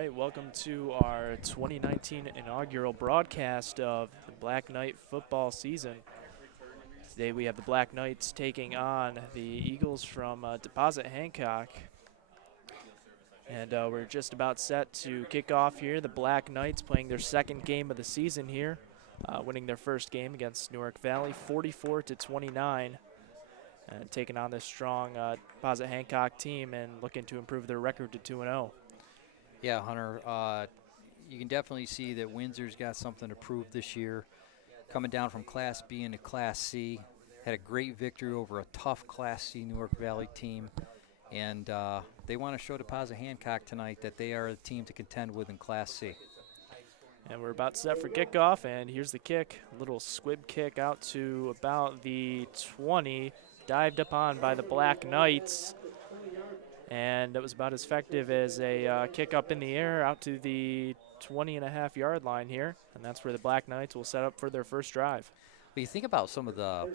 right, welcome to our 2019 inaugural broadcast of the Black Knight football season. Today we have the Black Knights taking on the Eagles from Deposit-Hancock. And we're just about set to kick off here. The Black Knights playing their second game of the season here, winning their first game against Newark Valley 44-29. And taking on this strong Deposit-Hancock team and looking to improve their record to 2-0. Yeah, Hunter, you can definitely see that Windsor's got something to prove this year. Coming down from Class B into Class C, had a great victory over a tough Class C Newark Valley team. And they want to show Deposit-Hancock tonight that they are a team to contend with in Class C. And we're about set for kickoff, and here's the kick. A little squib kick out to about the 20, dived upon by the Black Knights. And it was about as effective as a kick up in the air out to the 20.5-yard line here. And that's where the Black Knights will set up for their first drive. But you think about some of the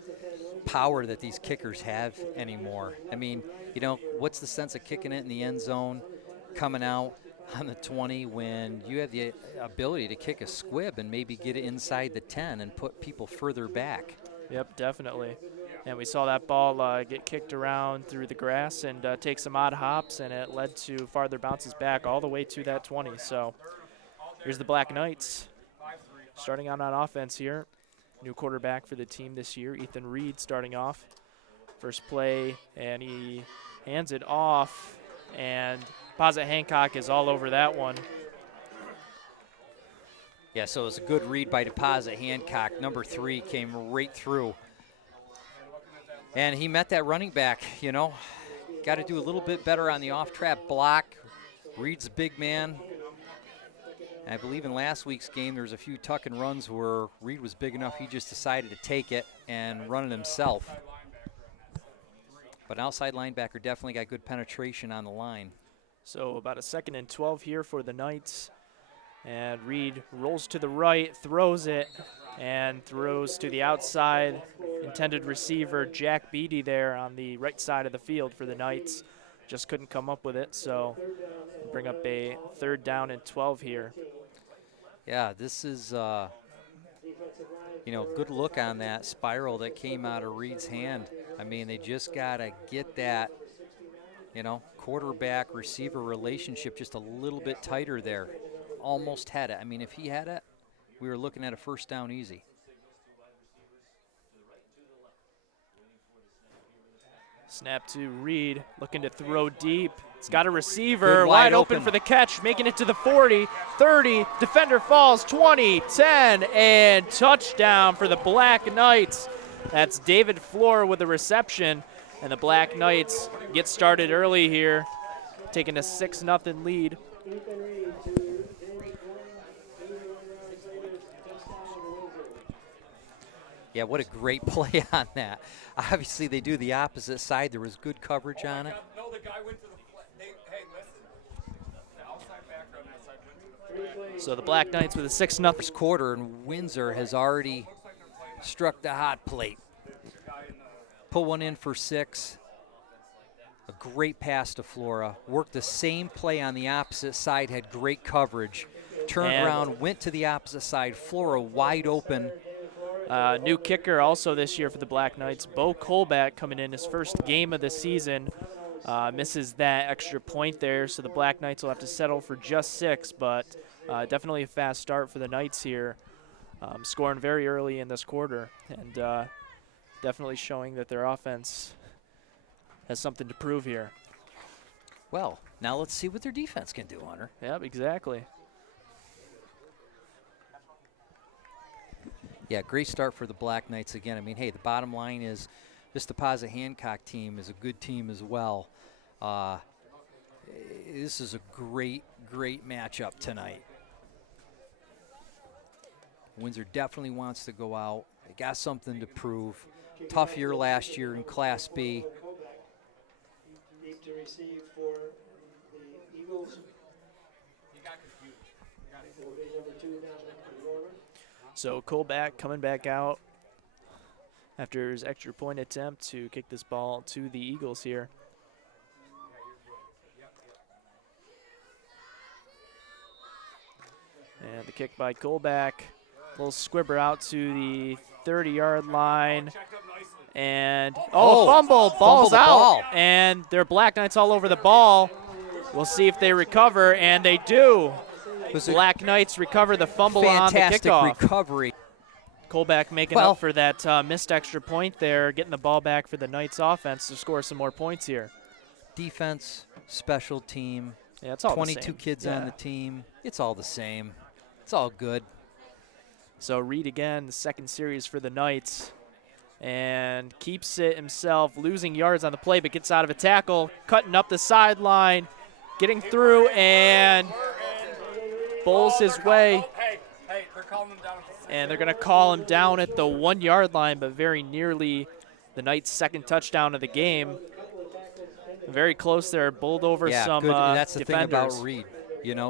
power that these kickers have anymore. I mean, you know, what's the sense of kicking it in the end zone, coming out on the 20 when you have the ability to kick a squib and maybe get it inside the 10 and put people further back? Yep, definitely. And we saw that ball get kicked around through the grass and take some odd hops, and it led to farther bounces back all the way to that 20. So here's the Black Knights starting out on offense here. New quarterback for the team this year, Ethan Reed, starting off. First play, and he hands it off, and Deposit-Hancock is all over that one. Yeah, so it was a good read by Deposit-Hancock. Number 3 came right through. And he met that running back, you know. Got to do a little bit better on the off-trap block. Reed's a big man. And I believe in last week's game there was a few tuck and runs where Reed was big enough he just decided to take it and run it himself. But an outside linebacker definitely got good penetration on the line. So about a 2nd and 12 here for the Knights. And Reed rolls to the right, throws it, and throws to the outside. Intended receiver Jack Beatty there on the right side of the field for the Knights. Just couldn't come up with it, so bring up a 3rd down and 12 here. Yeah, this is, you know, good look on that spiral that came out of Reed's hand. I mean, they just got to get that, you know, quarterback-receiver relationship just a little bit tighter there. Almost had it. I mean, if he had it, we were looking at a 1st down easy. Snap to Reed, looking to throw deep. He's got a receiver wide open for the catch, making it to the 40, 30, defender falls, 20, 10, and touchdown for the Black Knights. That's David Floor with the reception, and the Black Knights get started early here, taking a 6-0 lead. Yeah, what a great play on that. Obviously, they do the opposite side. There was good coverage on it. No, the guy went to the hey, listen. The outside backer on that side went to the flat. So the Black Knights with a 6-0. First quarter, and Windsor has already struck the hot plate. Pull one in for 6. A great pass to Flora. Worked the same play on the opposite side, had great coverage. Turned around, went to the opposite side. Flora wide open. New kicker also this year for the Black Knights, Bo Colback, coming in his first game of the season. Misses that extra point there, so the Black Knights will have to settle for just 6, but definitely a fast start for the Knights here, scoring very early in this quarter, and definitely showing that their offense has something to prove here. Well, now let's see what their defense can do, Hunter. Yep, exactly. Yeah, great start for the Black Knights again. I mean, hey, the bottom line is this Deposit-Hancock team is a good team as well. This is a great, great matchup tonight. Windsor definitely wants to go out. They got something to prove. Tough year last year in Class B. Deep to receive for the Eagles. So Colback coming back out after his extra point attempt to kick this ball to the Eagles here. And the kick by Colback. Little squibber out to the 30-yard line. And, fumble. Ball's the out. ball. And there are Black Knights all over the ball. We'll see if they recover, and they do. Black Knights recover the fumble on the fantastic kickoff. recovery. Colback making up for that missed extra point there, getting the ball back for the Knights offense to score some more points here. Defense, special team, yeah, it's all 22 the same. kids on the team. It's all the same. It's all good. So Reed again, the second series for the Knights, and keeps it himself, losing yards on the play, but gets out of a tackle, cutting up the sideline, getting through, and bowls his way. Hey, they're calling him down. And they're going to call him down at the 1 yard line, but very nearly the Knights' second touchdown of the game. Very close there, bowled over some good. That's the defenders. thing about Reed,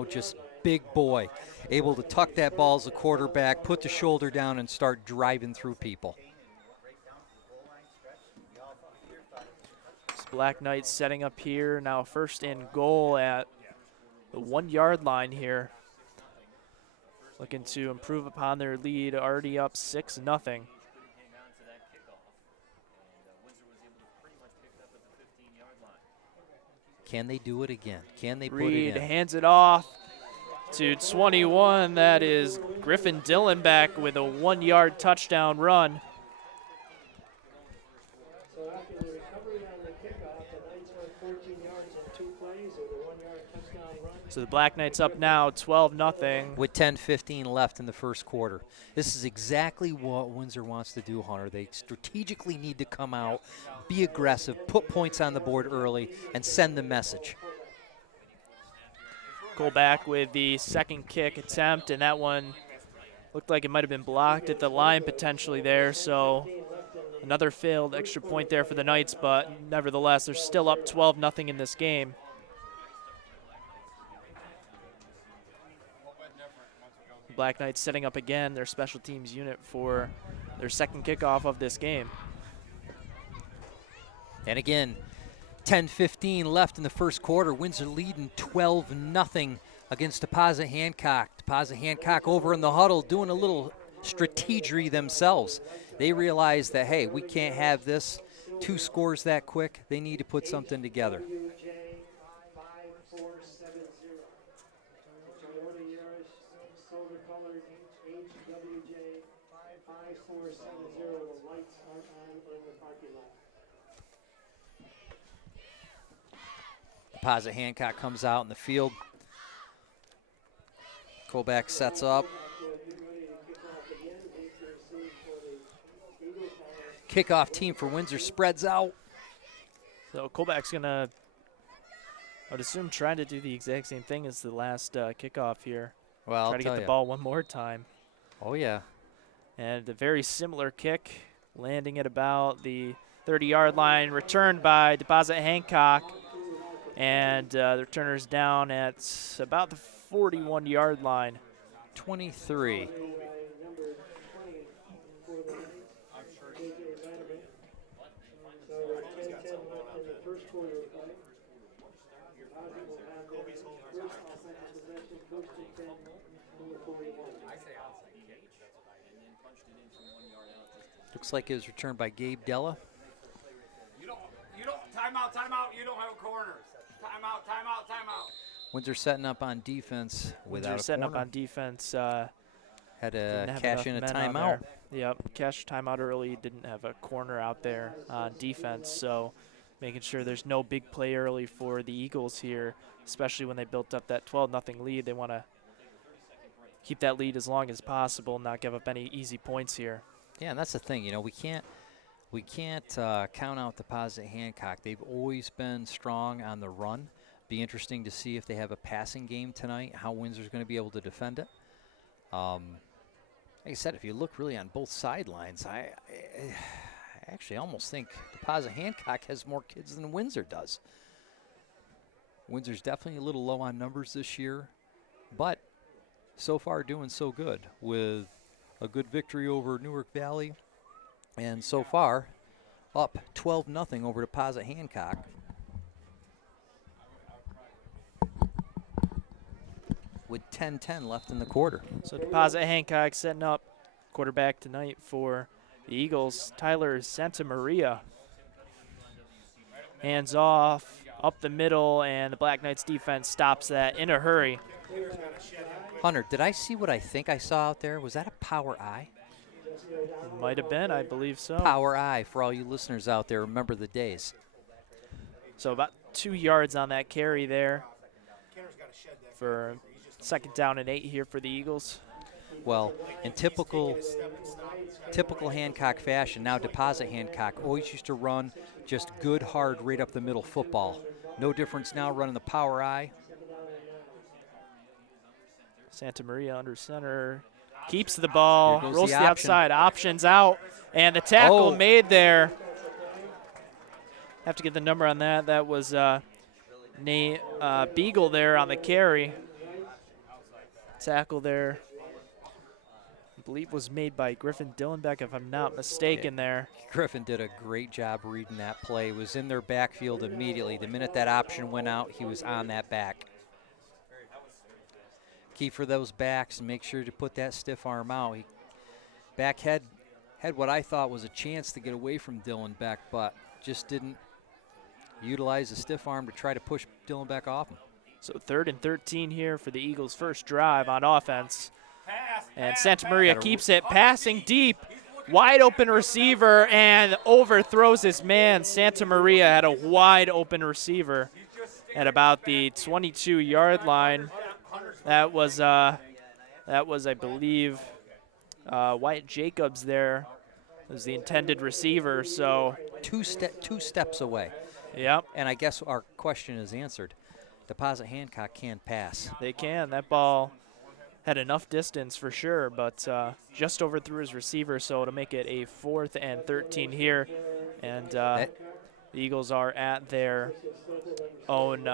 just big boy, able to tuck that ball as a quarterback, put the shoulder down, and start driving through people. Black Knights setting up here now, first and goal at the 1 yard line here. Looking to improve upon their lead, already up 6-0. Can they do it again? Can they put Reed it in? hands it off to 21. That is Griffin Dillon back with a 1 yard touchdown run. So after the recovery on the kickoff, the Knights went 14 yards in 2 plays with a 1 yard touchdown run. So the Black Knights up now 12-0. With 10:15 left in the first quarter. This is exactly what Windsor wants to do, Hunter. They strategically need to come out, be aggressive, put points on the board early, and send the message. Colback with the second kick attempt, and that one looked like it might have been blocked at the line potentially there, so another failed extra point there for the Knights, but nevertheless, they're still up 12-0 in this game. Black Knights setting up again their special teams unit for their second kickoff of this game. And again, 10:15 left in the first quarter. Windsor leading 12-0 against Deposit-Hancock. Deposit-Hancock over in the huddle doing a little strategery themselves. They realize that, hey, we can't have this 2 scores that quick. They need to put something together. Deposit-Hancock comes out in the field. Colback sets up. Kickoff team for Windsor spreads out. So Colback's going to, I would assume, try to do the exact same thing as the last kickoff here. Well, try to get the ball one more time. Oh, yeah. And a very similar kick, landing at about the 30-yard line, returned by Deposit-Hancock. And the returner's down at about the 41-yard line. 23. Looks like it was returned by Gabe Della. You don't, timeout, you don't have a corner. Timeout. Windsor setting up on defense without Windsor a setting corner. up on defense. Had to cash in a men on timeout. there. Yep, cash timeout early. Didn't have a corner out there on defense, so making sure there's no big play early for the Eagles here, especially when they built up that 12-0 lead. They want to keep that lead as long as possible, not give up any easy points here. Yeah, and that's the thing. We can't count out Deposit-Hancock. They've always been strong on the run. Be interesting to see if they have a passing game tonight, how Windsor's going to be able to defend it. Like I said, if you look really on both sidelines, I actually almost think Deposit-Hancock has more kids than Windsor does. Windsor's definitely a little low on numbers this year, but so far doing so good with a good victory over Newark Valley, and so far up 12-0 over Deposit-Hancock. with 10:10 left in the quarter. So Deposit-Hancock setting up quarterback tonight for the Eagles, Tyler Santamaria. Hands off, up the middle, and the Black Knights defense stops that in a hurry. Hunter, did I see what I think I saw out there? Was that a power eye? Might have been, I believe so. Power eye for all you listeners out there. Remember the days. So about 2 yards on that carry there for 2nd down and 8 here for the Eagles. Well, in typical Hancock fashion, now Deposit-Hancock always used to run just good, hard, right up the middle football. No difference now running the power eye. Santamaria under center, keeps the ball, Here goes rolls the to the option. outside, options out, and the tackle made there. Have to get the number on that. That was Nate Beagle there on the carry. Tackle there, I believe, was made by Griffin Dillenbeck, if I'm not mistaken there. Griffin did a great job reading that play. Was in their backfield immediately. The minute that option went out, he was on that back. Key for those backs, and make sure to put that stiff arm out. Back had what I thought was a chance to get away from Dillenbeck, but just didn't utilize the stiff arm to try to push Dillenbeck off him. So 3rd and 13 here for the Eagles' first drive on offense. And Santamaria keeps it, passing deep, wide open receiver, and overthrows his man. Santamaria had a wide open receiver at about the 22-yard line. That was, I believe, Wyatt Jacobs there was the intended receiver. So two steps away. Yep. And I guess our question is answered. Deposit-Hancock can pass. They can. That ball had enough distance for sure, but just overthrew his receiver, so to make it a 4th and 13 here. And the Eagles are at their own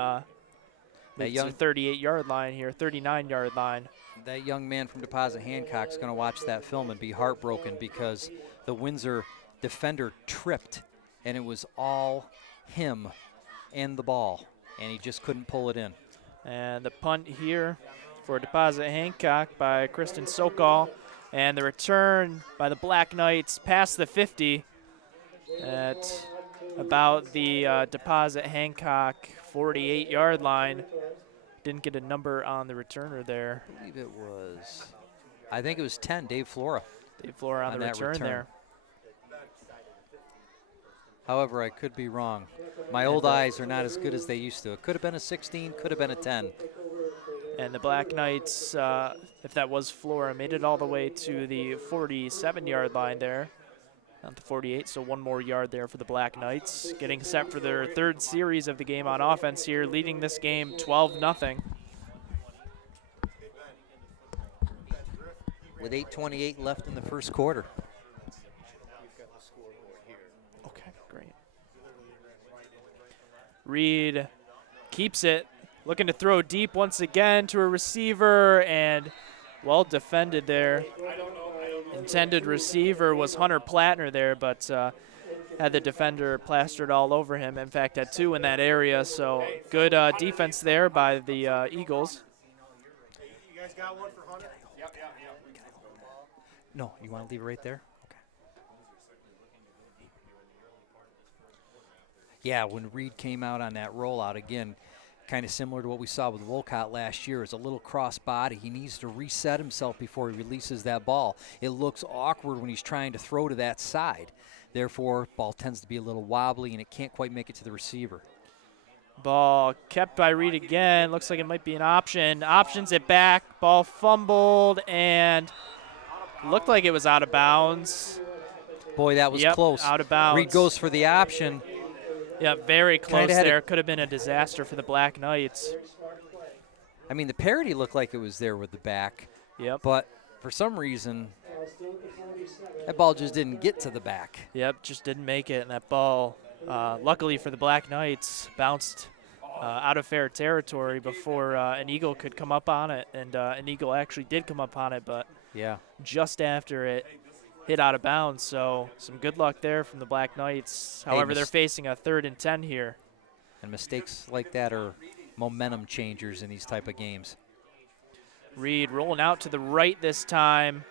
38-yard line here, 39-yard line. That young man from Deposit-Hancock's going to watch that film and be heartbroken because the Windsor defender tripped, and it was all him and the ball, and he just couldn't pull it in. And the punt here for Deposit-Hancock by Kristen Sokol, and the return by the Black Knights past the 50 at about the Deposit-Hancock 48-yard line. Didn't get a number on the returner there. I think it was 10, Dave Flora. Dave Flora on the return there. However, I could be wrong. My old eyes are not as good as they used to. It could have been a 16, could have been a 10. And the Black Knights, if that was Flora, made it all the way to the 47-yard line there. Not the 48, so 1 more yard there for the Black Knights. Getting set for their 3rd series of the game on offense here, leading this game 12-0. With 8:28 left in the first quarter. Okay, great. Reed keeps it, looking to throw deep once again to a receiver, and well defended there. Intended receiver was Hunter Plattner there, but had the defender plastered all over him. In fact, had 2 in that area, so good defense there by the Eagles. You guys got one for Hunter? Yep. No, you want to leave it right there? Okay. Yeah, when Reed came out on that rollout, again, kind of similar to what we saw with Wolcott last year. It's a little cross body. He needs to reset himself before he releases that ball. It looks awkward when he's trying to throw to that side. Therefore, ball tends to be a little wobbly, and it can't quite make it to the receiver. Ball kept by Reed again. Looks like it might be an option. Options it back. Ball fumbled, and looked like it was out of bounds. Boy, that was close. Out of bounds. Reed goes for the option. Yeah, very close there. Could have been a disaster for the Black Knights. I mean, the parity looked like it was there with the back. Yep. But for some reason, that ball just didn't get to the back. Yep, just didn't make it. And that ball, luckily for the Black Knights, bounced out of fair territory before an Eagle could come up on it. And an Eagle actually did come up on it, but just after it hit out of bounds, so some good luck there from the Black Knights. However, they're facing a 3rd and 10 here. And mistakes like that are momentum changers in these type of games. Reed rolling out to the right this time.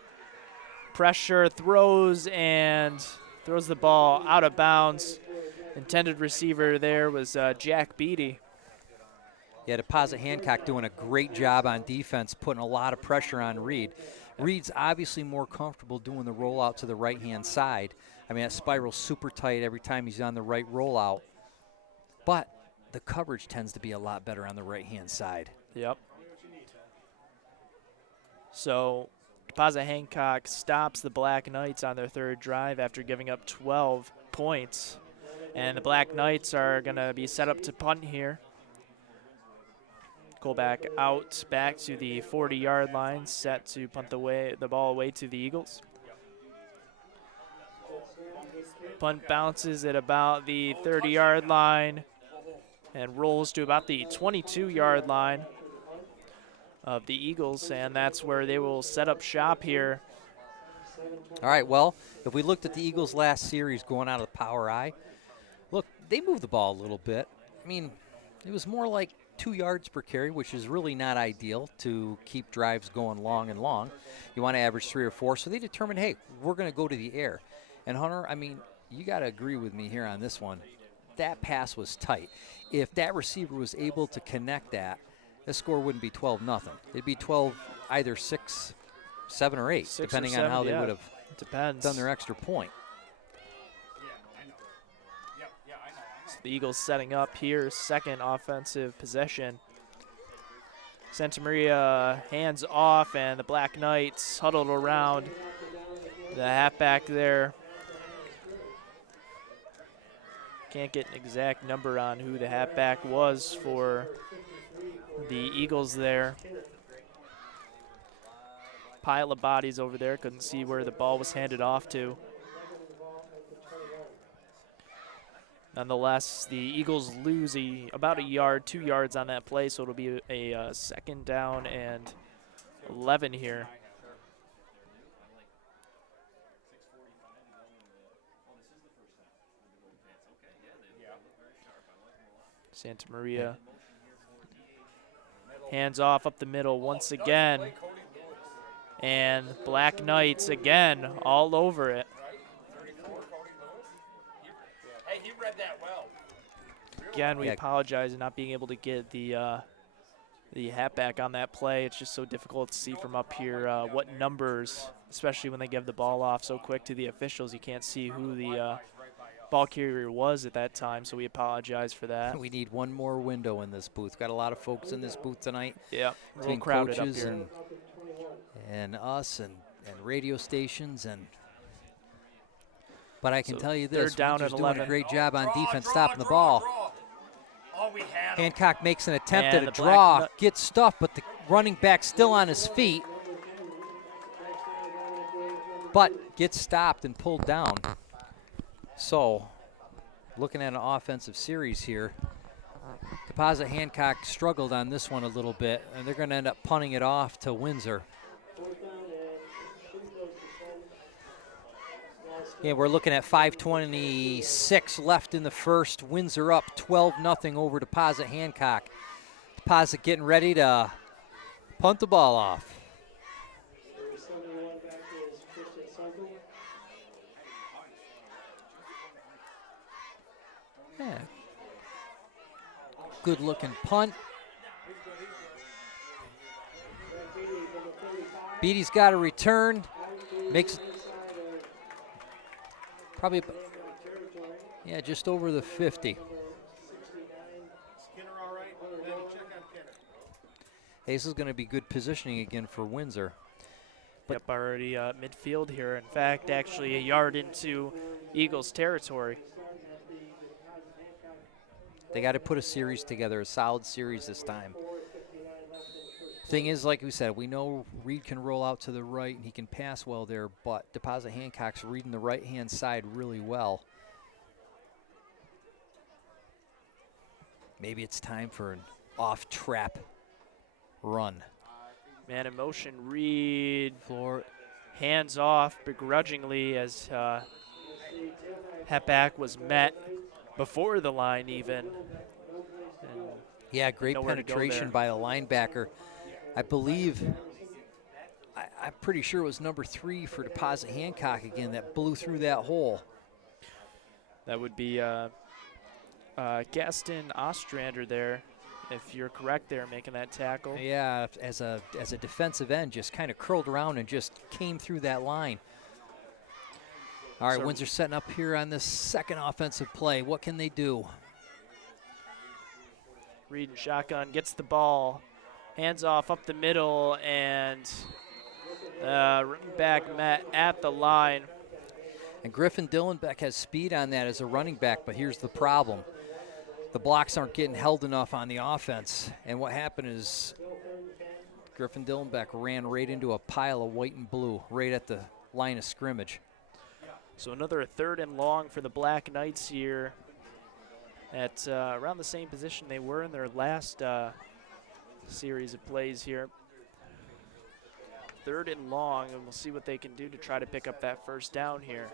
Pressure, throws, and throws the ball out of bounds. Intended receiver there was Jack Beatty. Yeah, Deposit-Hancock doing a great job on defense, putting a lot of pressure on Reed. Reed's obviously more comfortable doing the rollout to the right-hand side. I mean, that spiral's super tight every time he's on the right rollout. But the coverage tends to be a lot better on the right-hand side. Yep. So Deposit-Hancock stops the Black Knights on their third drive after giving up 12 points. And the Black Knights are going to be set up to punt here. Go back out, back to the 40-yard line, set to punt the ball away to the Eagles. Punt bounces at about the 30-yard line and rolls to about the 22-yard line of the Eagles, and that's where they will set up shop here. All right, well, if we looked at the Eagles' last series going out of the power I, look, they moved the ball a little bit. I mean, it was more like 2 yards per carry, which is really not ideal to keep drives going long and long. You want to average 3 or 4, so they determined, hey, we're going to go to the air. And Hunter, I mean, you got to agree with me here on this one. That pass was tight. If that receiver was able to connect that, the score wouldn't be 12-0. It'd be 12, either 6, 7, or 8, 6 depending or 7, on how they yeah. would have Depends. done their extra point. So the Eagles setting up here, second offensive possession. Santa Maria hands off, and the Black Knights huddled around the halfback there. Can't get an exact number on who the halfback was for the Eagles there. Pile of bodies over there. Couldn't see where the ball was handed off to. Nonetheless, the Eagles lose about a yard, 2 yards on that play, so it'll be a second down and 11 here. Santa Maria hands off up the middle once again. And Black Knights again all over it. Hey, he read that well. Again, we apologize for not being able to get the halfback on that play. It's just so difficult to see from up here what numbers, especially when they give the ball off so quick to the officials. You can't see who the ball carrier was at that time, so we apologize for that. We need one more window in this booth. Got a lot of folks in this booth tonight. Yeah, a little between crowded up coaches here. and us and radio stations but I can tell you this, third down Windsor's and doing 11. a great job on defense stopping the ball. Oh, we had him. Hancock makes an attempt And at a the draw, Black gets stuffed, but the running back still on his feet, but gets stopped and pulled down. So, looking at an offensive series here, Deposit-Hancock struggled on this one a little bit, and they're going to end up punting it off to Windsor. Yeah, we're looking at 5:26 left in the first. Windsor up 12-0 over Deposit-Hancock. Deposit getting ready to punt the ball off. Yeah. Good looking punt. Beatty's got a return. Makes probably, yeah, just over the 50. Hey, this is going to be good positioning again for Windsor. Yep, already midfield here. In fact, actually a yard into Eagles territory. They got to put a series together, a solid series this time. Thing is, like we said, we know Reed can roll out to the right and he can pass well there, but Deposit-Hancock's reading the right-hand side really well. Maybe it's time for an off-trap run. Man in motion, Reed. Floor. Hands off begrudgingly as halfback was met before the line even. And yeah, great nowhere to go penetration there. by the linebacker. I believe I'm pretty sure it was number 3 for Deposit-Hancock again that blew through that hole. That would be Gaston Ostrander there, if you're correct there, making that tackle. Yeah, as a defensive end, just kind of curled around and just came through that line. All right, So Windsor setting up here on this second offensive play. What can they do? Reed in shotgun gets the ball, hands off up the middle, and running back met at the line. And Griffin Dillenbeck has speed on that as a running back, but here's the problem. The blocks aren't getting held enough on the offense. And what happened is Griffin Dillenbeck ran right into a pile of white and blue right at the line of scrimmage. So another 3rd and long for the Black Knights here at around the same position they were in their last series of plays here. 3rd and long, and we'll see what they can do to try to pick up that first down here.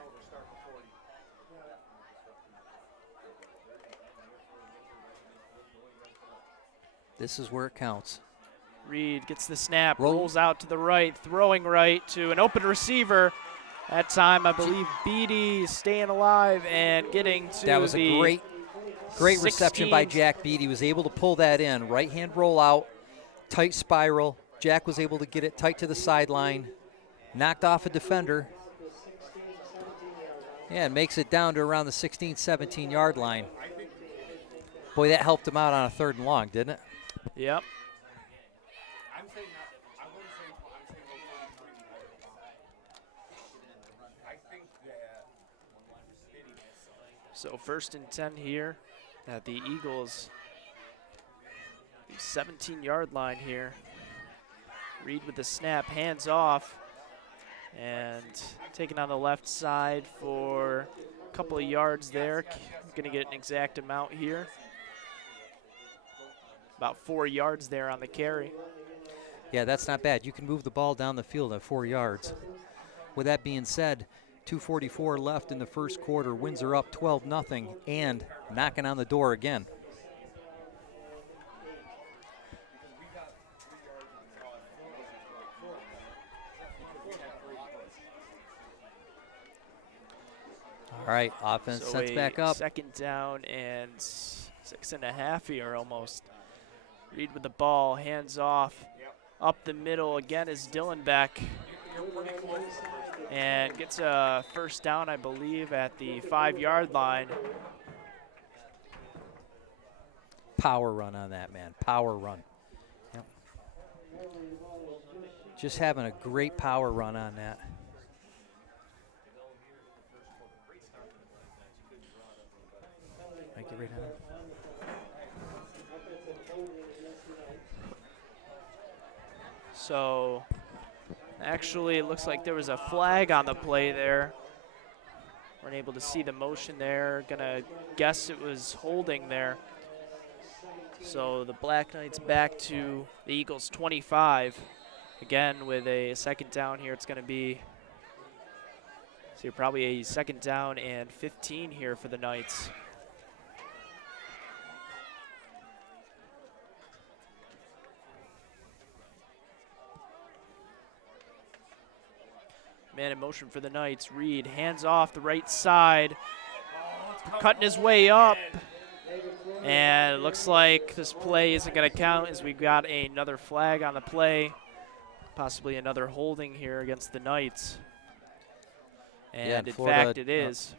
This is where it counts. Reed gets the snap, rolls out to the right, throwing right to an open receiver. That time, I believe Beatty staying alive and getting to that was a great reception by Jack Beatty. Was able to pull that in. Right hand roll out, tight spiral. Jack was able to get it tight to the sideline, knocked off a defender. Yeah, and makes it down to around the 16, 17 yard line. Boy, that helped him out on a 3rd and long, didn't it? Yep. I'm saying not. I'm going to say I'm saying low 33. I think that. So 1st and 10 here at the Eagles. The 17-yard line here. Reed with the snap, hands off, and taking on the left side for a couple of yards there. Going to get an exact amount here. About 4 yards there on the carry. Yeah, that's not bad. You can move the ball down the field at 4 yards. With that being said, 2:44 left in the first quarter. Windsor up 12-0 and knocking on the door again. All right, offense So sets back up. 2nd down and 6.5 here almost. Reed with the ball, hands off. Up the middle again is Dillenbeck. And gets a first down, I believe, at the 5-yard line. Power run on that, man. Power run. Yep. Just having a great power run on that. Get right on it. So actually, it looks like there was a flag on the play there. Weren't able to see the motion there. Gonna guess it was holding there. So the Black Knights back to the Eagles 25. Again, with a 2nd down here, it's gonna be probably a 2nd down and 15 here for the Knights. Man in motion for the Knights. Reed, hands off the right side. Cutting his way up. And it looks like this play isn't going to count as we've got another flag on the play. Possibly another holding here against the Knights. And in fact, it is.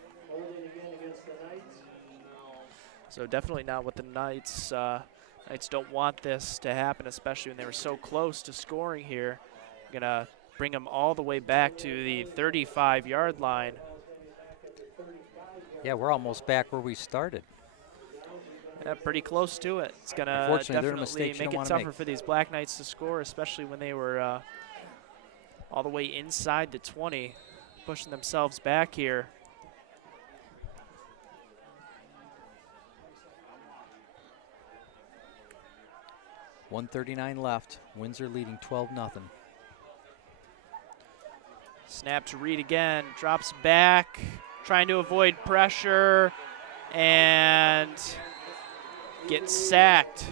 So definitely not what the Knights don't want this to happen, especially when they were so close to scoring here. Going to bring them all the way back to the 35-yard line. Yeah, we're almost back where we started. Yeah, pretty close to it. It's going to definitely make it tougher for these Black Knights to score, especially when they were all the way inside the 20, pushing themselves back here. .139 left. Windsor leading 12-0. Snap to Reed again, drops back, trying to avoid pressure, and gets sacked.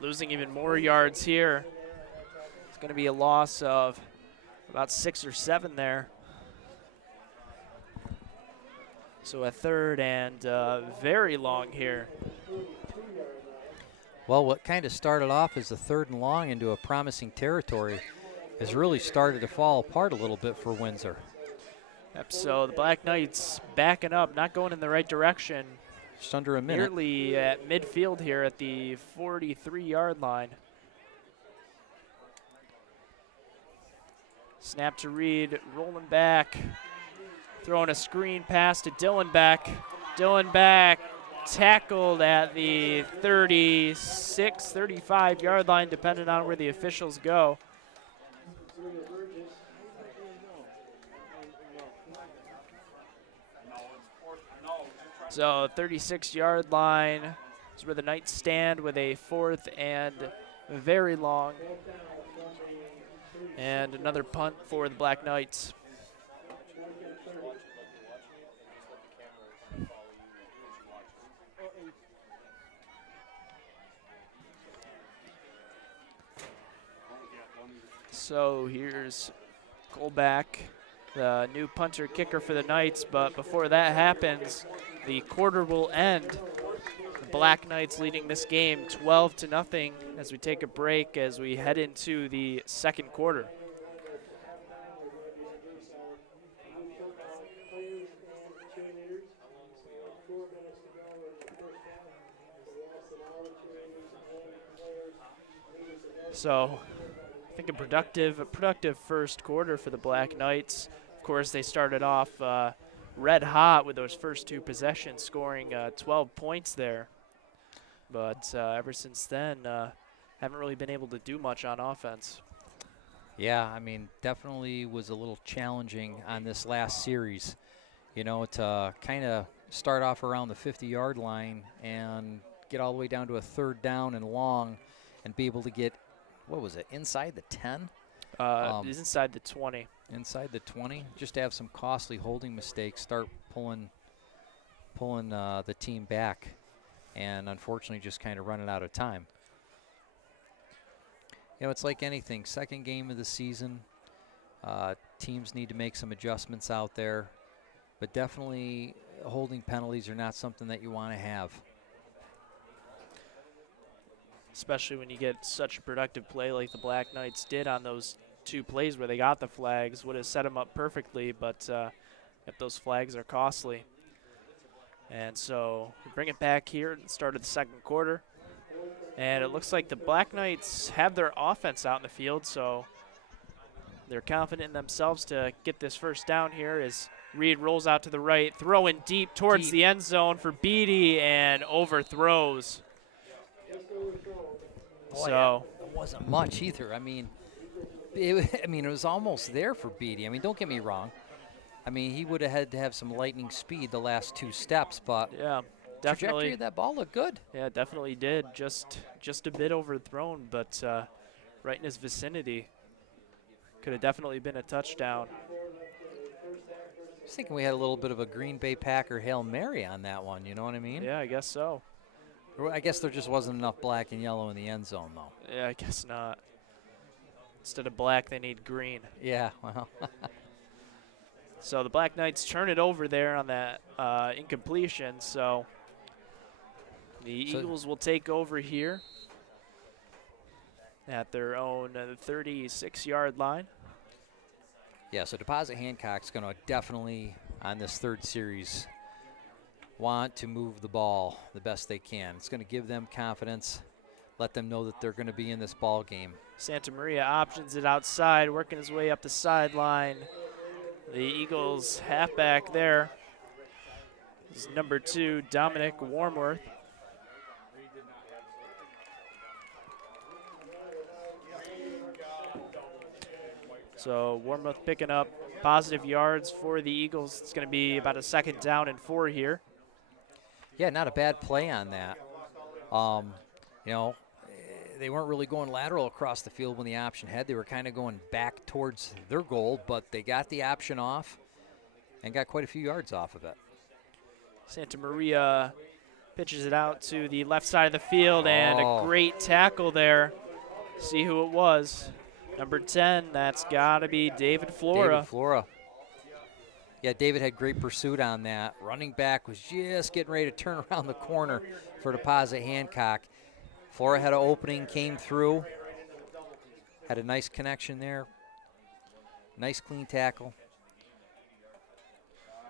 Losing even more yards here. going to be a loss of about 6 or 7 there. So a third and very long here. Well, what kind of started off as a 3rd and long into a promising territory has really started to fall apart a little bit for Windsor. Yep, so the Black Knights backing up, not going in the right direction. Just under a minute. Nearly at midfield here at the 43-yard line. Snap to Reed, rolling back, throwing a screen pass to Dylan Beck. Dylan Beck tackled at the 36, 35-yard line, depending on where the officials go. So 36-yard line is where the Knights stand with a 4th and very long. And another punt for the Black Knights. So here's Golback, the new punter kicker for the Knights, but before that happens, the quarter will end. The Black Knights leading this game 12-0 as we take a break as we head into the second quarter. So I think a productive first quarter for the Black Knights. Of course, they started off red hot with those first 2 possessions, scoring 12 points there. But ever since then, haven't really been able to do much on offense. Yeah, I mean, definitely was a little challenging on this last series. You know, to kind of start off around the 50-yard line and get all the way down to a 3rd down and long and be able to get, what was it, inside the 10? It's inside the 20. Inside the 20, just to have some costly holding mistakes start pulling the team back, and unfortunately just kind of running out of time. You know, it's like anything, second game of the season, teams need to make some adjustments out there, but definitely holding penalties are not something that you want to have. Especially when you get such a productive play like the Black Knights did on those 2 plays where they got the flags. Would have set them up perfectly, but if those flags are costly. And so we bring it back here at the start of the second quarter. And it looks like the Black Knights have their offense out in the field, so they're confident in themselves to get this first down here as Reed rolls out to the right, throwing deep towards the end zone for Beatty and overthrows. Boy, So it wasn't much either. I mean, it was almost there for Beatty. I mean, don't get me wrong. I mean, he would have had to have some lightning speed the last 2 steps, but yeah, trajectory definitely of that ball looked good. Yeah, definitely did. Just a bit overthrown, but right in his vicinity. Could have definitely been a touchdown. I was thinking we had a little bit of a Green Bay Packer Hail Mary on that one, you know what I mean? Yeah, I guess so. I guess there just wasn't enough black and yellow in the end zone, though. Yeah, I guess not. Instead of black, they need green. Yeah, well. So the Black Knights turn it over there on that incompletion, so the Eagles will take over here at their own 36-yard line. Yeah, so Deposit-Hancock's going to definitely, on this 3rd series, want to move the ball the best they can. It's going to give them confidence, let them know that they're going to be in this ball game. Santa Maria options it outside, working his way up the sideline. The Eagles halfback there is number 2, Dominic Warmworth. So Warmworth picking up positive yards for the Eagles. It's going to be about a 2nd down and 4 here. Yeah, not a bad play on that. You know, they weren't really going lateral across the field when the option had. They were kind of going back towards their goal, but they got the option off and got quite a few yards off of it. Santa Maria pitches it out to the left side of the field, and a great tackle there. See who it was. Number 10, that's got to be David Flora. David Flora. Yeah, David had great pursuit on that. Running back was just getting ready to turn around the corner for Deposit-Hancock. Flora had an opening, came through, had a nice connection there. Nice clean tackle.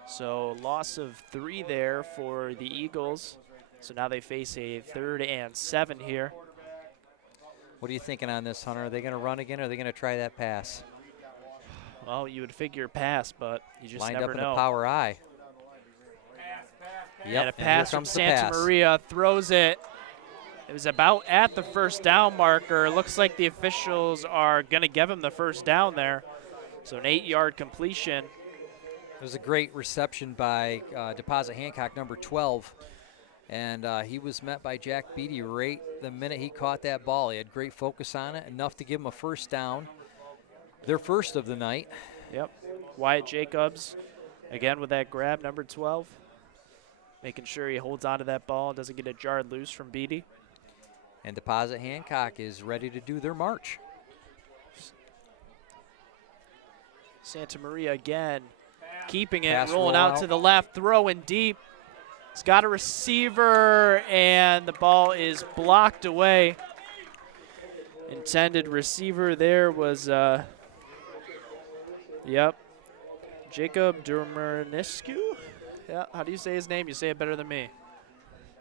So loss of 3 there for the Eagles. So now they face a 3rd and 7 here. What are you thinking on this, Hunter? Are they going to run again, or are they going to try that pass? Well, you would figure pass, but you just Lined never up in know. a power eye. And Yep, a pass here from comes the Santa pass. Maria, throws it. It was about at the first down marker. Looks like the officials are going to give him the first down there. So an 8-yard completion. It was a great reception by Deposit-Hancock, number 12. And he was met by Jack Beatty right the minute he caught that ball. He had great focus on it, enough to give him a first down. Their first of the night. Yep. Wyatt Jacobs, again with that grab, number 12. Making sure he holds onto that ball, doesn't get it jarred loose from Beatty. And Deposit-Hancock is ready to do their march. Santa Maria again, keeping it, Pass rolling out to the left, throwing deep. He's got a receiver, and the ball is blocked away. Intended receiver there was, Jacob Durmerniscu? Yeah, how do you say his name? You say it better than me.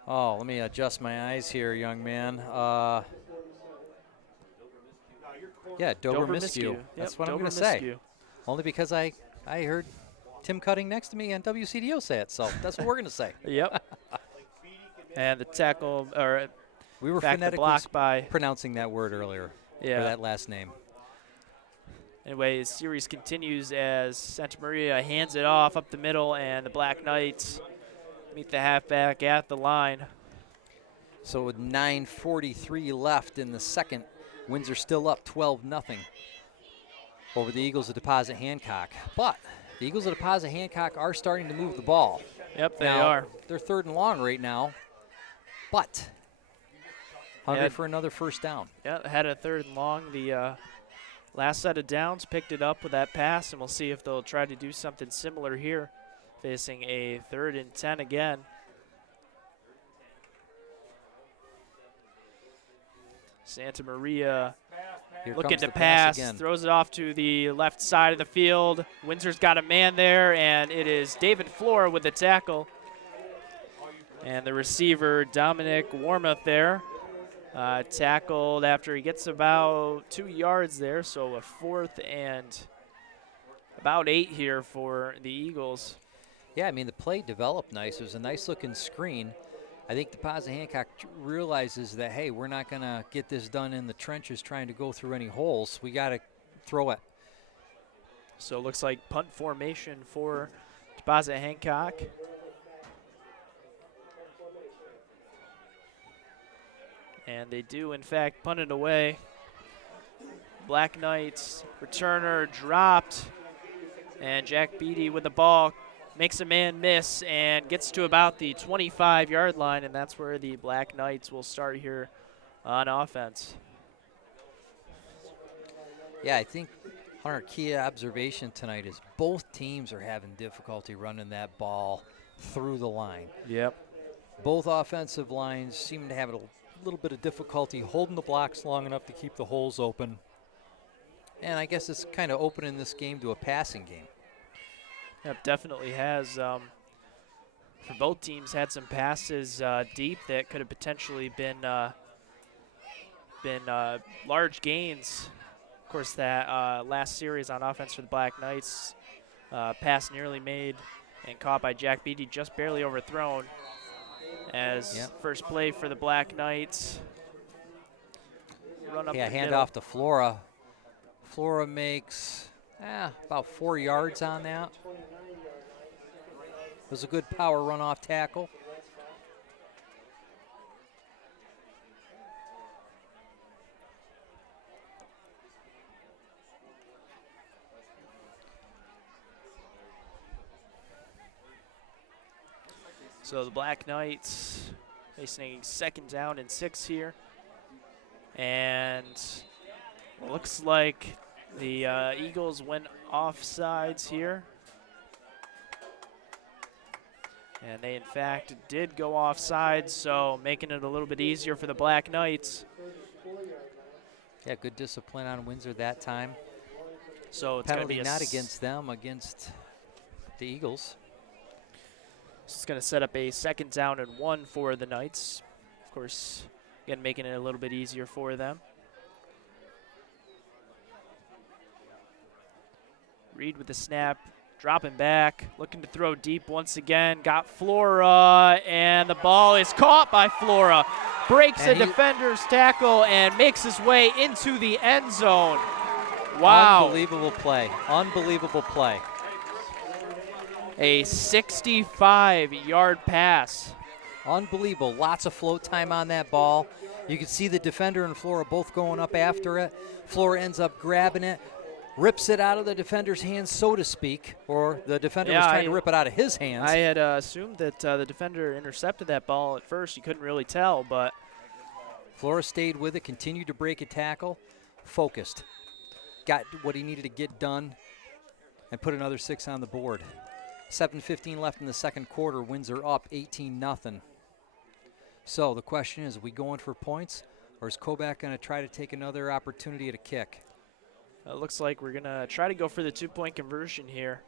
Oh, let me adjust my eyes here, young man. Yeah, Dobramiscu. That's what I'm going to say. Only because I heard Tim Cutting next to me on WCDO say it, so that's what we're going to say. Yep. And the tackle, or we were fact, the phonetically block by pronouncing that word earlier, or that last name. Anyway, the series continues as Santa Maria hands it off up the middle, and the Black Knights meet the halfback at the line. So with 9:43 left in the second, Windsor still up 12-0 over the Eagles of Deposit-Hancock. But the Eagles of Deposit-Hancock are starting to move the ball. Yep, they now, are. They're 3rd and long right now, but hungry for another first down. Yeah, had a 3rd and long. The last set of downs picked it up with that pass, and we'll see if they'll try to do something similar here, facing a 3rd and 10 again. Santa Maria looking to pass, throws it off to the left side of the field. Windsor's got a man there, and it is David Flora with the tackle. And the receiver, Dominic Warmuth there, tackled after he gets about 2 yards there, so a 4th and about 8 here for the Eagles. Yeah, I mean, the play developed nice. It was a nice-looking screen. I think Deposit-Hancock realizes that, hey, we're not going to get this done in the trenches trying to go through any holes. We got to throw it. So it looks like punt formation for Deposit-Hancock. And they do, in fact, punt it away. Black Knights returner dropped. And Jack Beatty with the ball makes a man miss and gets to about the 25-yard line, and that's where the Black Knights will start here on offense. Yeah, I think our key observation tonight is both teams are having difficulty running that ball through the line. Yep. Both offensive lines seem to have a little bit of difficulty holding the blocks long enough to keep the holes open. And I guess it's kind of opening this game to a passing game. Yep, definitely has. For both teams, had some passes deep that could have potentially been large gains. Of course, that last series on offense for the Black Knights, pass nearly made and caught by Jack Beatty, just barely overthrown. As first play for the Black Knights. Run up the hand middle. off to Flora. Flora makes about 4 yards on that. It was a good power runoff tackle. So the Black Knights facing 2nd down and 6 here. And Looks like the Eagles went offsides here. And they, in fact, did go offside, so making it a little bit easier for the Black Knights. Yeah, good discipline on Windsor that time. So it's going to be penalty not against them, against the Eagles. It's going to set up a 2nd down and 1 for the Knights. Of course, again, making it a little bit easier for them. Reed with the snap, dropping back, looking to throw deep once again. Got Flora, and the ball is caught by Flora. Breaks a defender's tackle and makes his way into the end zone. Wow. Unbelievable play. Unbelievable play. A 65-yard pass. Unbelievable. Lots of float time on that ball. You can see the defender and Flora both going up after it. Flora ends up grabbing it, rips it out of the defender's hands, so to speak, or the defender was trying to rip it out of his hands. I had assumed that the defender intercepted that ball at first. You couldn't really tell, but Flora stayed with it, continued to break a tackle, focused. Got what he needed to get done, and put another 6 on the board. 7:15 left in the second quarter. Windsor up 18-0. So the question is, are we going for points, or is Kobach going to try to take another opportunity at a kick? It looks like we're going to try to go for the 2-point conversion here.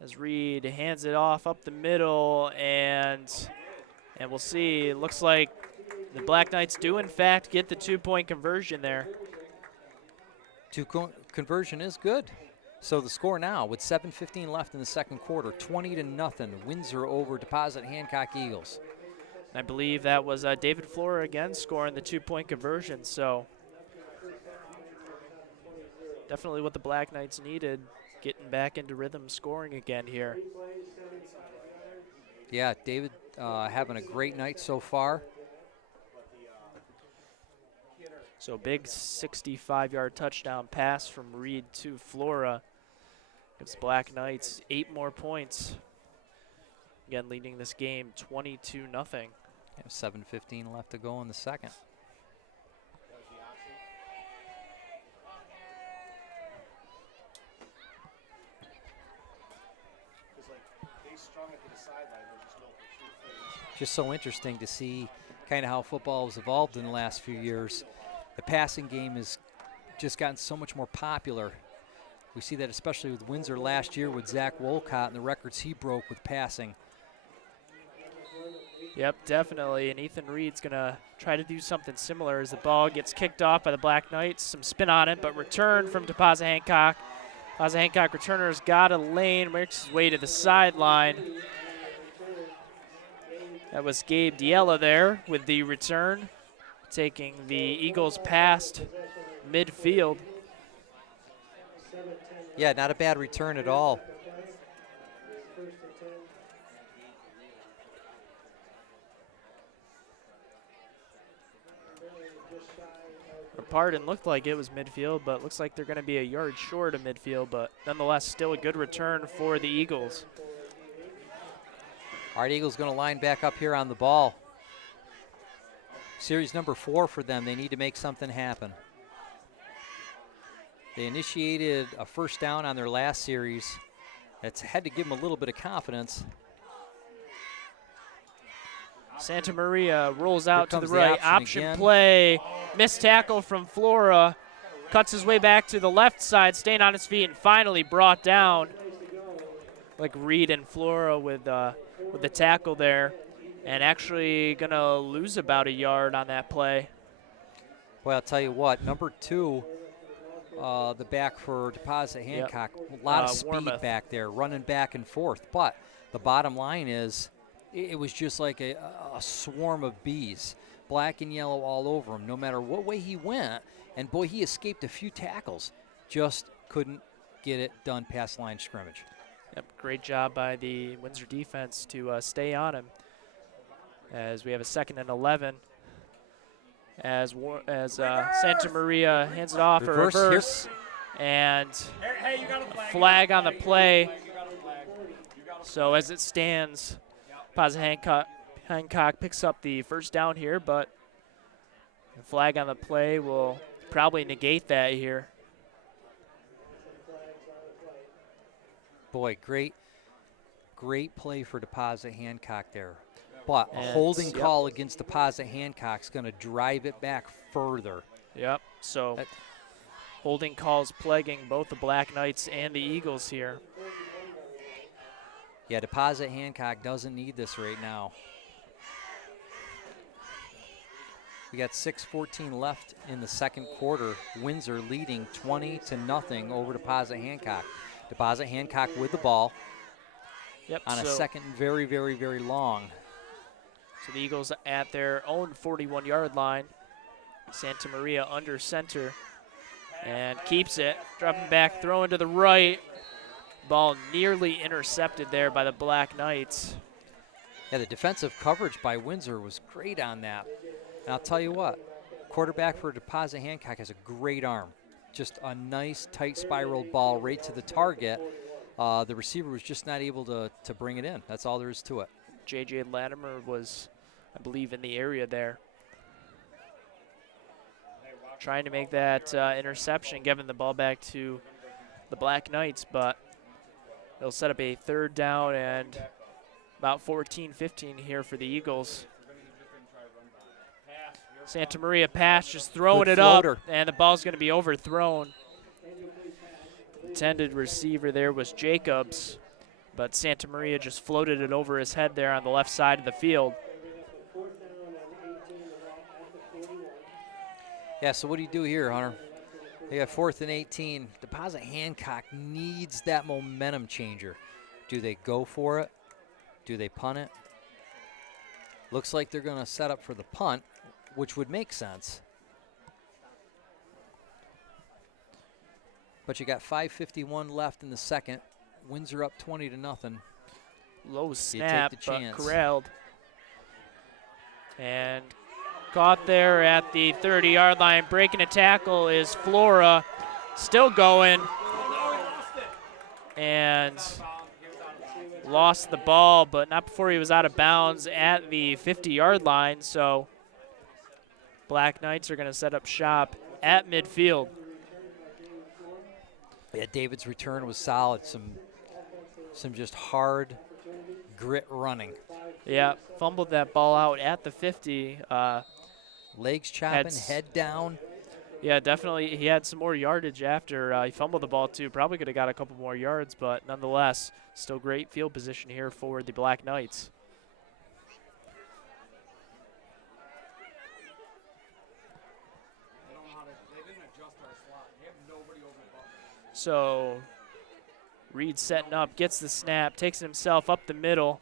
As Reed hands it off up the middle, and we'll see. It looks like the Black Knights do, in fact, get the 2-point conversion there. Conversion is good. So the score now, with 7:15 left in the second quarter, 20-0, Windsor over Deposit-Hancock Eagles. I believe that was David Flora again scoring the 2-point conversion. So definitely what the Black Knights needed, getting back into rhythm scoring again here. Yeah, David having a great night so far. So big 65-yard touchdown pass from Reed to Flora. Gives Black Knights 8 more points. Again, leading this game 22-0. 7:15 left to go in the second. Just so interesting to see kind of how football has evolved in the last few years. The passing game has just gotten so much more popular. We see that especially with Windsor last year with Zach Wolcott and the records he broke with passing. Yep, definitely. And Ethan Reed's going to try to do something similar as the ball gets kicked off by the Black Knights. Some spin on it, but return from Deposit-Hancock. Deposit-Hancock returner's got a lane, makes his way to the sideline. That was Gabe Diella there with the return, taking the Eagles past midfield. Yeah, not a bad return at all. Pardon looked like it was midfield, but looks like they're going to be a yard short of midfield, but nonetheless still a good return for the Eagles. All right, Eagles going to line back up here on the ball. Series number 4 for them. They need to make something happen. They initiated a first down on their last series. That's had to give them a little bit of confidence. Santa Maria rolls out to the right. Option play. Missed tackle from Flora. Cuts his way back to the left side, staying on his feet, and finally brought down. Like Reed and Flora with the tackle there. And actually going to lose about a yard on that play. Well, I'll tell you what, number 2, the back for Deposit-Hancock, a lot of speed back there, running back and forth. But the bottom line is, it was just like a swarm of bees, black and yellow all over him, no matter what way he went. And boy, he escaped a few tackles, just couldn't get it done past line scrimmage. Yep, great job by the Windsor defense to stay on him. As we have a 2nd and 11. As Santa Maria hands it off, reverse, and a flag on the play. So as it stands, Deposit-Hancock picks up the first down here, but the flag on the play will probably negate that here. Boy, great play for Deposit-Hancock there. But a And, holding yep. call against Deposit-Hancock's going to drive it back further. Yep, so holding calls plaguing both the Black Knights and the Eagles here. Yeah, Deposit-Hancock doesn't need this right now. We got 6:14 left in the second quarter. Windsor leading 20-0 over Deposit-Hancock. Deposit-Hancock with the ball Yep, on a second and very, very, very long. So the Eagles at their own 41-yard line. Santa Maria under center and keeps it. Dropping back, throwing to the right. Ball nearly intercepted there by the Black Knights. Yeah, the defensive coverage by Windsor was great on that. And I'll tell you what, quarterback for Deposit-Hancock has a great arm. Just a nice, tight spiraled ball right to the target. The receiver was just not able to bring it in. That's all there is to it. J.J. Latimer was, I believe, in the area there. Trying to make that interception, giving the ball back to the Black Knights, but they'll set up a third down and about 14-15 here for the Eagles. Santa Maria pass, just throwing Good it up, floater. and the ball's going to be overthrown. Intended receiver there was Jacobs, but Santa Maria just floated it over his head there on the left side of the field. Yeah, so what do you do here, Hunter? They got 4th and 18. Deposit-Hancock needs that momentum changer. Do they go for it? Do they punt it? Looks like they're going to set up for the punt, which would make sense. But you got 5:51 left in the second. Windsor up 20-0. Low You snap, take the but chance. corralled. And caught there at the 30-yard line. Breaking a tackle is Flora. Still going. And lost the ball, but not before he was out of bounds at the 50-yard line. So Black Knights are going to set up shop at midfield. Yeah, David's return was solid. Some just hard grit running. Yeah, fumbled that ball out at the 50. Legs chopping, head down. Yeah, definitely. He had some more yardage after he fumbled the ball, too. Probably could have got a couple more yards, but nonetheless, still great field position here for the Black Knights. So Reed setting up, gets the snap, takes himself up the middle.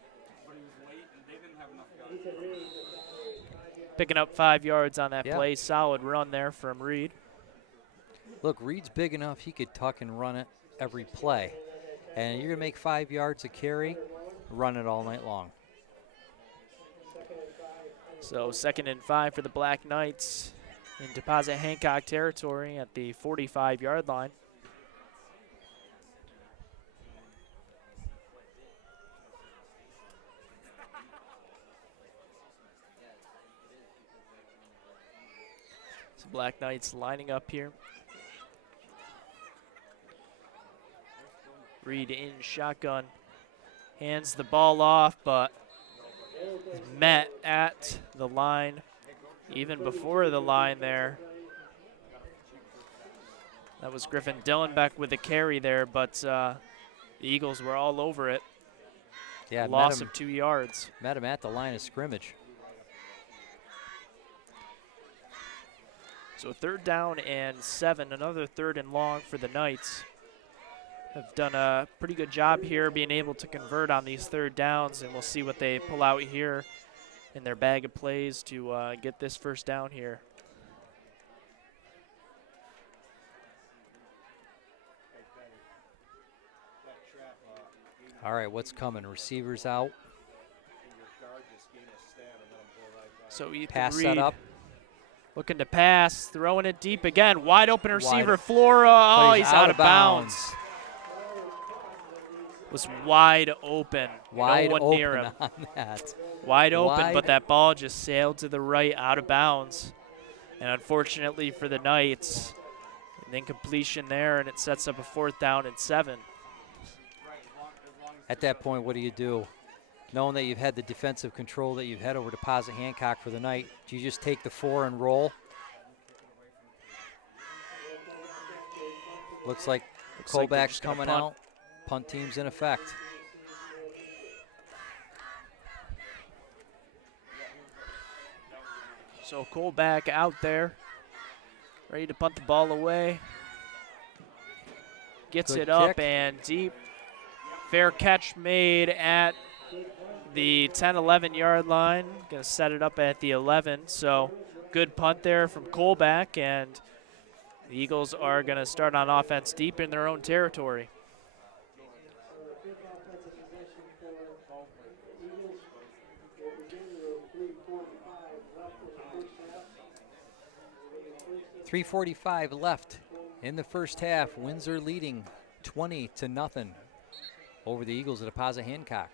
Picking up 5 yards on that play. Solid run there from Reed. Look, Reed's big enough he could tuck and run it every play. And you're going to make 5 yards a carry, run it all night long. So 2nd and 5 for the Black Knights in Deposit-Hancock territory at the 45-yard line. So Black Knights lining up here. Reed in shotgun, hands the ball off, but is met at the line, even before the line there. That was Griffin Dillenbeck with the carry there, but the Eagles were all over it. Yeah, loss of 2 yards. Met him at the line of scrimmage. So 3rd down and 7, another 3rd and long for the Knights. Have done a pretty good job here being able to convert on these 3rd downs, and we'll see what they pull out here in their bag of plays to get this 1st down here. All right, what's coming? Receivers out. So Ethan Pass Reed set up. looking to pass, throwing it deep again. Wide open receiver, Wide. Flora. Oh, He's he's out of bounds. Was wide open. Wide no one open near him. on that. Wide open, Wide. but that ball just sailed to the right, out of bounds. And unfortunately for the Knights, an incompletion there, and it sets up a 4th down and 7. At that point, what do? Knowing that you've had the defensive control that you've had over Deposit-Hancock for the night, do you just take the 4 and roll? Looks like Colback's coming out. Punt team's in effect. So Colback out there, ready to punt the ball away. Gets it up and deep. Fair catch made at the 10-11 yard line. Going to set it up at the 11. So good punt there from Colback, and the Eagles are going to start on offense deep in their own territory. .345 left in the first half. Windsor leading 20-0 over the Eagles at Deposit-Hancock.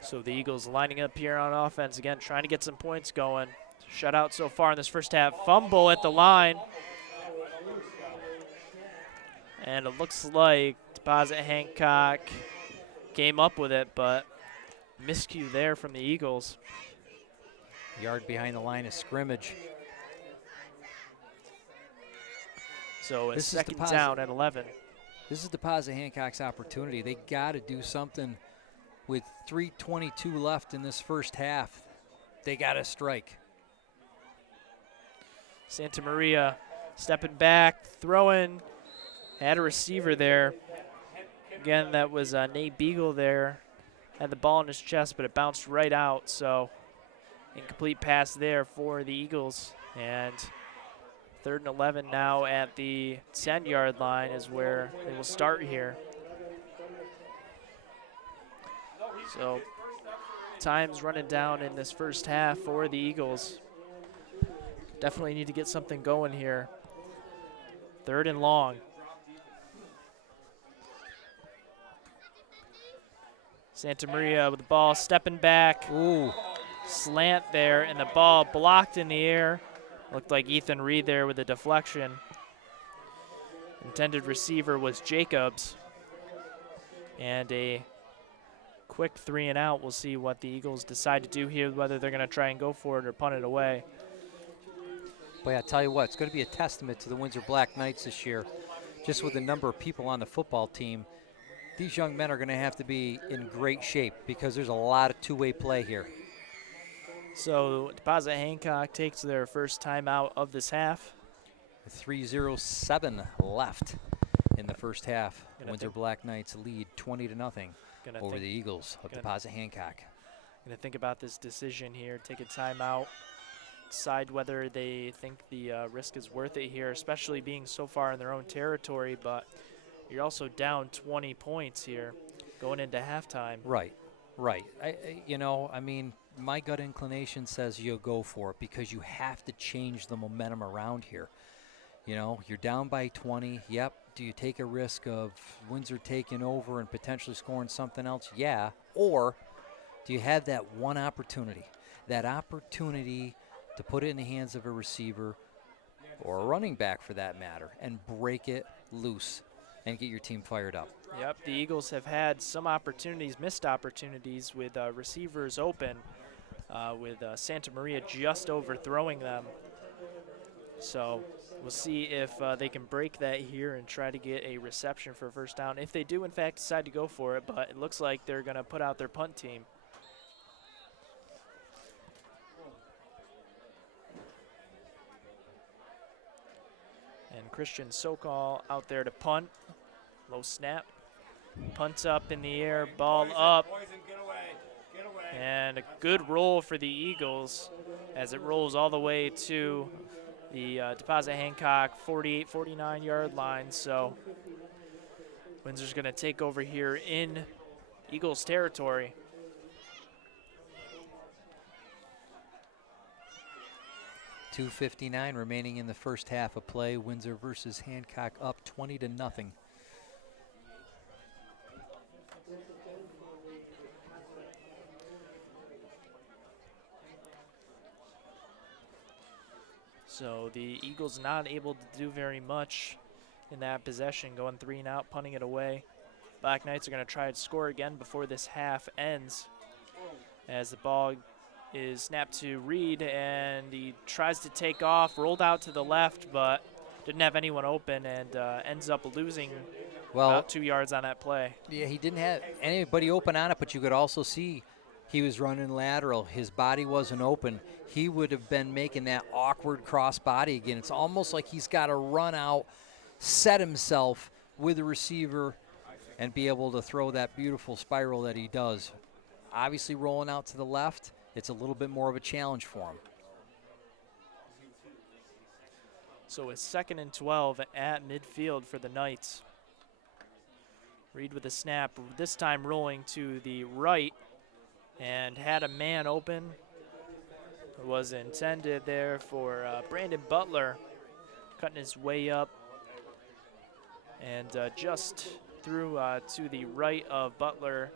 So the Eagles lining up here on offense again, trying to get some points going. Shutout so far in this first half. Fumble at the line. And it looks like Deposit-Hancock came up with it, but miscue there from the Eagles. Yard behind the line of scrimmage. So a second down at 11. This is Deposit-Hancock's opportunity. They got to do something with 3:22 left in this first half. They got to strike. Santa Maria stepping back, throwing, had a receiver there. Again, that was Nate Beagle there. Had the ball in his chest, but it bounced right out. So incomplete pass there for the Eagles. And 3rd and 11 now at the 10-yard line is where they will start here. So time's running down in this first half for the Eagles. Definitely need to get something going here. 3rd and long. Santa Maria with the ball, stepping back. Ooh. Slant there, and the ball blocked in the air. Looked like Ethan Reed there with a deflection. Intended receiver was Jacobs. And a quick 3 and out. We'll see what the Eagles decide to do here, whether they're going to try and go for it or punt it away. Boy, I tell you what, it's going to be a testament to the Windsor Black Knights this year. Just with the number of people on the football team, these young men are going to have to be in great shape because there's a lot of two-way play here. So Deposit-Hancock takes their first timeout of this half. 3:07 left in the first half. Windsor Black Knights lead 20-0 over the Eagles of Deposit-Hancock. Going to think about this decision here, take a timeout, decide whether they think the risk is worth it here, especially being so far in their own territory, but you're also down 20 points here going into halftime. Right. I mean, my gut inclination says you'll go for it because you have to change the momentum around here. You know, you're down by 20. Yep. Do you take a risk of Windsor taking over and potentially scoring something else? Yeah. Or do you have that one opportunity, to put it in the hands of a receiver or a running back for that matter and break it loose and get your team fired up? Yep, the Eagles have had some opportunities, missed opportunities with receivers open, with Santa Maria just overthrowing them. So we'll see if they can break that here and try to get a reception for a first down. If they do, in fact, decide to go for it, but it looks like they're going to put out their punt team. And Christian Sokol out there to punt. Low snap. Punts up in the air, ball up. And a good roll for the Eagles as it rolls all the way to the Deposit-Hancock 48, 49-yard line. So Windsor's going to take over here in Eagles territory. 2:59 remaining in the first half of play. Windsor versus Hancock up 20-0. So the Eagles not able to do very much in that possession, going 3 and out, punting it away. Black Knights are going to try to score again before this half ends, as the ball is snapped to Reed, and he tries to take off, rolled out to the left, but didn't have anyone open, and ends up losing about 2 yards on that play. Yeah, he didn't have anybody open on it, but you could also see he was running lateral. His body wasn't open. He would have been making that awkward cross body again. It's almost like he's got to run out, set himself with the receiver, and be able to throw that beautiful spiral that he does. Obviously rolling out to the left, it's a little bit more of a challenge for him. So it's 2nd and 12 at midfield for the Knights. Reed with a snap, this time rolling to the right, and had a man open. It was intended there for Brandon Butler, cutting his way up, and just threw to the right of Butler.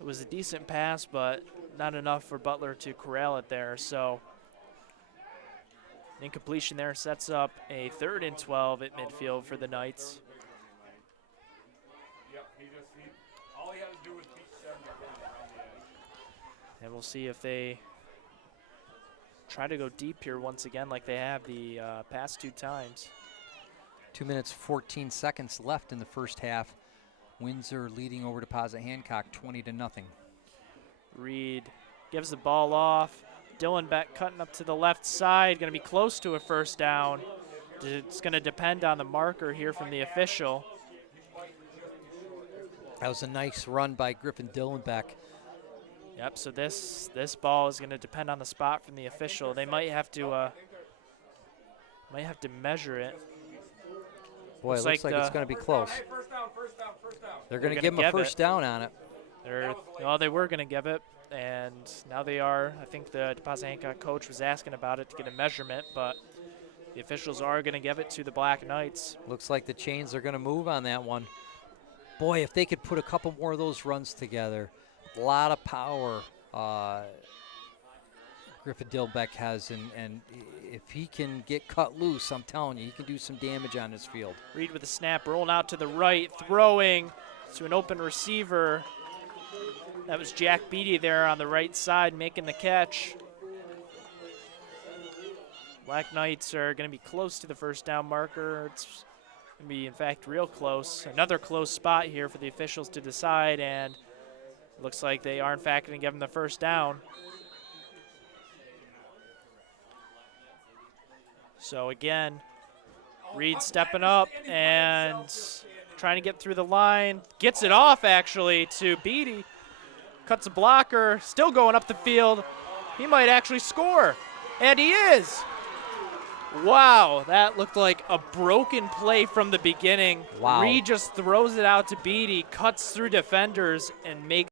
It was a decent pass, but not enough for Butler to corral it there. So incompletion there sets up a 3rd and 12 at midfield for the Knights. All he had to do was beat 7 around the edge. And we'll see if they try to go deep here once again like they have the past 2 times. 2 minutes, 14 seconds left in the first half. Windsor leading over Deposit-Hancock 20-0. Reed gives the ball off. Dylan Beck cutting up to the left side, going to be close to a first down. It's going to depend on the marker here from the official. That was a nice run by Griffin Dillenbeck. Yep, so this ball is going to depend on the spot from the official. They might have to measure it. Boy, it looks like it's going to be close. Hey, first down. They're going to give him a first down on it. They were going to give it, and now they are. I think the Deposit-Hancock coach was asking about it to get a measurement, but the officials are going to give it to the Black Knights. Looks like the chains are going to move on that one. Boy, if they could put a couple more of those runs together, a lot of power Griffin Dilbeck has, and if he can get cut loose, I'm telling you, he can do some damage on this field. Reed with a snap, rolling out to the right, throwing to an open receiver. That was Jack Beatty there on the right side making the catch. Black Knights are going to be close to the first down marker. It's going to be, in fact, real close. Another close spot here for the officials to decide, and looks like they are, in fact, going to give them the first down. So again, Reed stepping up and trying to get through the line. Gets it off, actually, to Beatty. Cuts a blocker, still going up the field. He might actually score, and he is. Wow, that looked like a broken play from the beginning. Wow. Reed just throws it out to Beatty, cuts through defenders, and makes